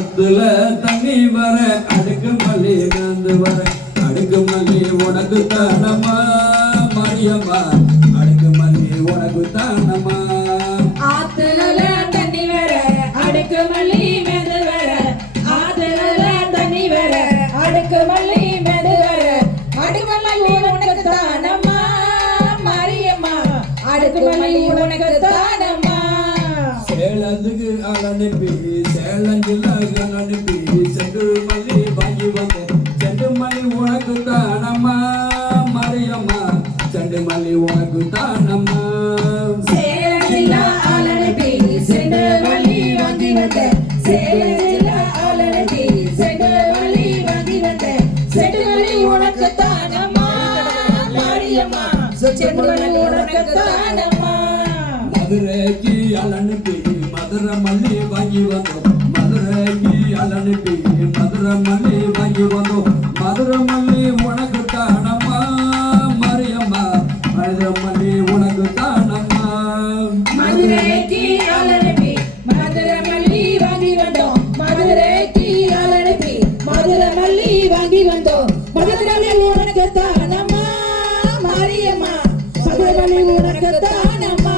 ஆத்துல தண்ணி வர அடுக்கு மல்லி மேந்து வர அடுக்கு மல்லி உனக்கு தானம்மா மாரியம்மா அடுக்கு மல்லி உனக்கு தானம்மா ஆத்துல தண்ணி வர அடுக்கு மல்லி மேந்து வர ஆத்துல தண்ணி வர அடுக்கு மல்லி மேந்து வர அடுக்கு மல்லி உனக்கு தானம்மா மாரியம்மா அடுக்கு மல்லி உனக்கு தானம்மா சேலத்துக்கு அனுப்பி சேலஞ்சில் அனுப்பி செண்டு மல்லி வாங்கி வந்தேன் செண்டு மல்லி உனக்கு தானம்மா மாரியம்மா செண்டு மல்லி உனக்கு தானம்மா சேலஞ்சில் அனுப்பி செண்டு மல்லி வாங்கி வந்தேன் சேலஞ்சில் அனுப்பி செண்டு மல்லி வாங்கி வந்தேன் செண்டு மல்லி உனக்கு தானம்மா மாரியம்மா செண்டு மல்லி உனக்கு தானம்மா மதுரைக்கு அனுப்பி மதுரை மல்லி வாங்கி வந்தோம் மதுரைக்கு அனுப்பி மதுரை மல்லி வாங்கி வந்தோம் மதுரை மல்லி உனக்கு தானம்மா மாரியம்மா மதுரை மல்லி உனக்கு தானம்மா மதுரைக்கு அனுப்பி மதுரை மல்லி வாங்கி வந்தோம் மதுரைக்கு அனுப்பி மதுரை மல்லி வாங்கி வந்தோம் மதுரை மல்லி உனக்கு தானம்மா மாரியம்மா மதுரை மல்லி உனக்கு தானம்மா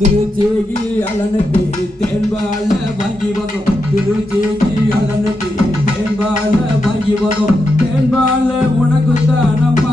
திருச்சிக்கு அனுப்பி தேன்பால வாங்கி வந்தோம் திருச்சிக்கு அனுப்பி தேன்பால வாங்கி வந்தோம் தேன்பால உனக்கு தானம்மா